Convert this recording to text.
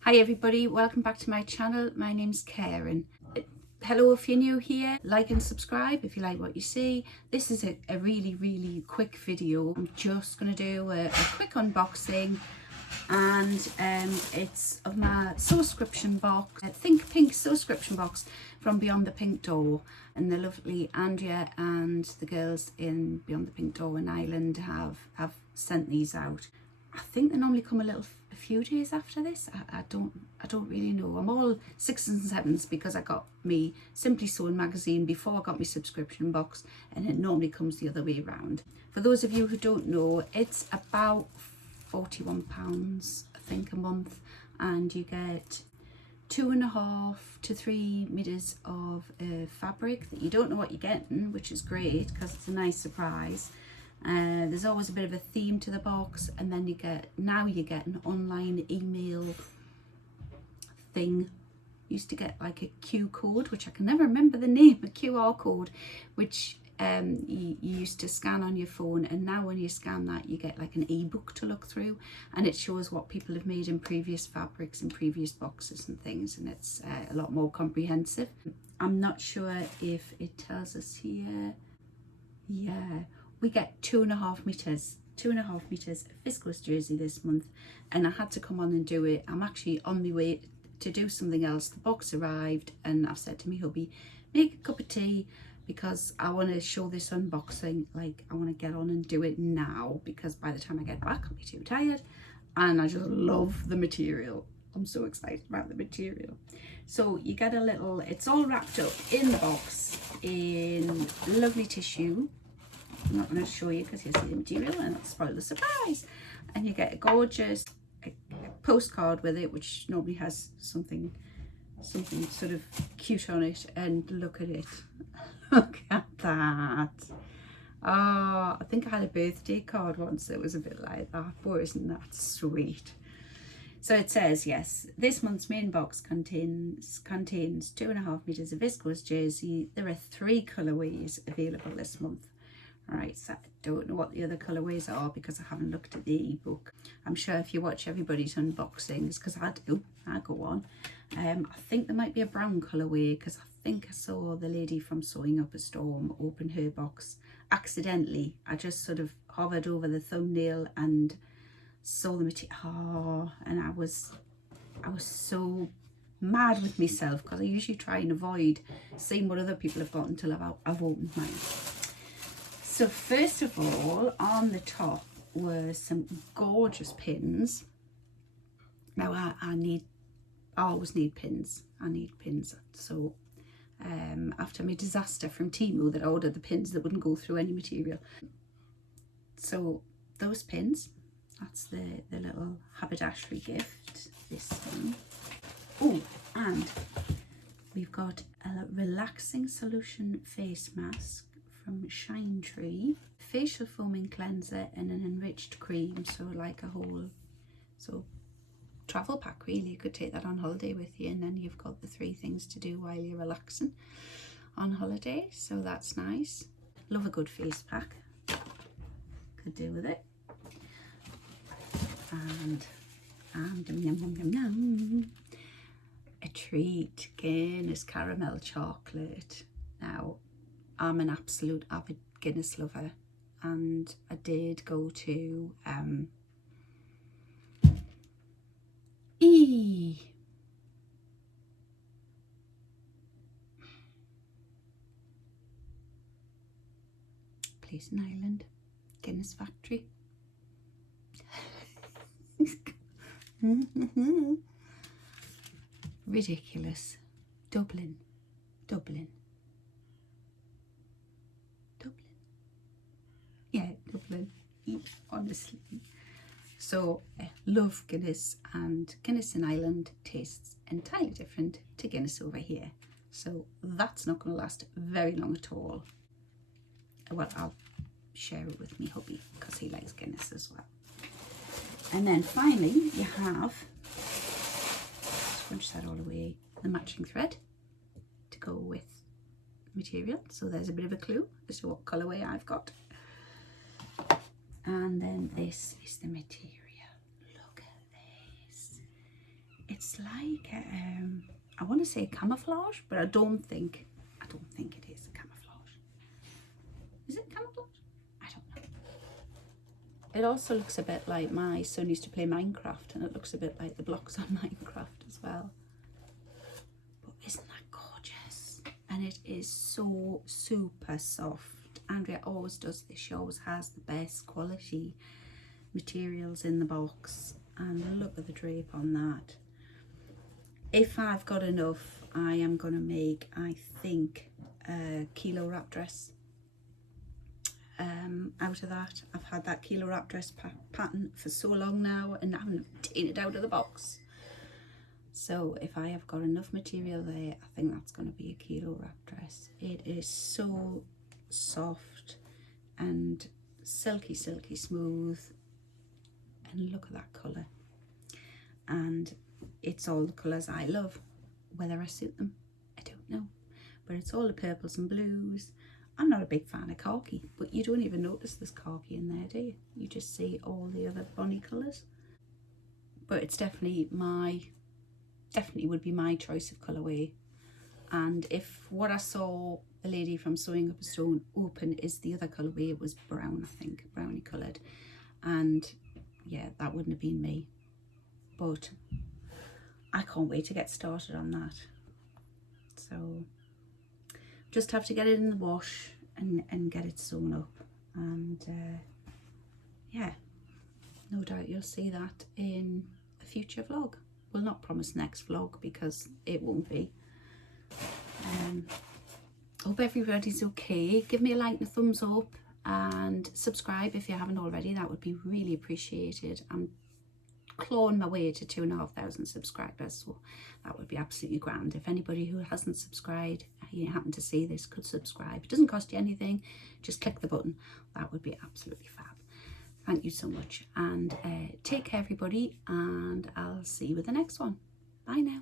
Hi everybody, welcome back to my channel. My name's Karen. Hello if you're new here, like and subscribe if you like what you see. This is a really quick video. I'm just going to do a quick unboxing, and it's of my Sewscription box, a Think Pink Sewscription box from Beyond the Pink Door, and the lovely Andrea and the girls in Beyond the Pink Door in Ireland have sent these out. I think they normally come a few days after this. I don't really know. I'm all 6s and 7s because I got me Simply Sewing magazine before I got my subscription box, and it normally comes the other way around. For those of you who don't know, it's about £41 I think a month, and you get 2.5 to 3 meters of fabric that you don't know what you're getting, which is great because it's a nice surprise. There's always a bit of a theme to the box, and then you get an online email thing. Used to get like a Q code, which I can never remember the name, a QR code, which you used to scan on your phone, and now when you scan that you get like an ebook to look through, and it shows what people have made in previous fabrics and previous boxes and things, and it's a lot more comprehensive. I'm not sure if it tells us here. Yeah, we get 2.5 meters of viscose jersey this month, and I had to come on and do it. I'm actually on my way to do something else. The box arrived, and I've said to my hubby, make a cup of tea, because I want to show this unboxing. Like, I want to get on and do it now, because by the time I get back I'll be too tired, and I just love the material. I'm so excited about the material. So you get a little, it's all wrapped up in the box in lovely tissue. I'm not going to show you because you see the material and it'll spoil the surprise. And you get a gorgeous a postcard with it, which normally has something sort of cute on it. And look at it. Look at that. Oh, I think I had a birthday card once that was a bit like that. Boy, isn't that sweet? So it says, yes, this month's main box contains 2.5 meters of viscose jersey. There are 3 colorways available this month. Right, so I don't know what the other colorways are because I haven't looked at the ebook. I'm sure if you watch everybody's unboxings, because I go on, I think there might be a brown colorway, because I think I saw the lady from Sewing Up a Storm open her box accidentally. I just sort of hovered over the thumbnail and saw the material. Oh, and I was so mad with myself, because I usually try and avoid seeing what other people have got until I've opened mine. So first of all, on the top were some gorgeous pins. Now I always need pins. I need pins. So after my disaster from Temu that I ordered the pins that wouldn't go through any material. So those pins, that's the little haberdashery gift, this one. Oh, and we've got a relaxing solution face mask from Shine Tree, facial foaming cleanser and an enriched cream. So like a whole travel pack really. You could take that on holiday with you, and then you've got the 3 things to do while you're relaxing on holiday. So that's nice. Love a good face pack. Could do with it. And yum, a treat, Guinness caramel chocolate. Now, I'm an absolute avid Guinness lover, and I did go to place in Ireland, Guinness factory. Ridiculous. Dublin. Yeah, Dublin, honestly. So love Guinness, and Guinness in Ireland tastes entirely different to Guinness over here. So that's not going to last very long at all. Well, I'll share it with me hubby because he likes Guinness as well. And then finally you have, scrunch that all away, the matching thread to go with the material. So there's a bit of a clue as to what colourway I've got. And then this is the material. Look at this. it's like I want to say camouflage, but I don't think it is camouflage. Is it camouflage? I don't know. It also looks a bit like my son used to play Minecraft, and it looks a bit like the blocks on Minecraft as well. But isn't that gorgeous? And it is so super soft. Andrea always does this. She always has the best quality materials in the box. And look at the drape on that. If I've got enough, I am going to make, I think, a kilo wrap dress out of that. I've had that kilo wrap dress pattern for so long now, and I haven't taken it out of the box. So if I have got enough material there, I think that's going to be a kilo wrap dress. It is so soft and silky smooth, and look at that colour. And it's all the colours I love. Whether I suit them, I don't know, but it's all the purples and blues. I'm not a big fan of khaki, but you don't even notice there's khaki in there, do you? You just see all the other bonny colours. But it's definitely would be my choice of colourway. And if what I saw the lady from Sewing Up a Stone open is the other colourway, it was brown, I think, brownie coloured. And yeah, that wouldn't have been me. But I can't wait to get started on that. So just have to get it in the wash and get it sewn up. And yeah, no doubt you'll see that in a future vlog. We'll not promise next vlog because it won't be. Hope everybody's okay. Give me a like and a thumbs up, and subscribe if you haven't already. That would be really appreciated. I'm clawing my way to 2,500 subscribers, so that would be absolutely grand. If anybody who hasn't subscribed, you happen to see this, could subscribe. It doesn't cost you anything, just click the button. That would be absolutely fab. Thank you so much, and take care everybody, and I'll see you with the next one. Bye now.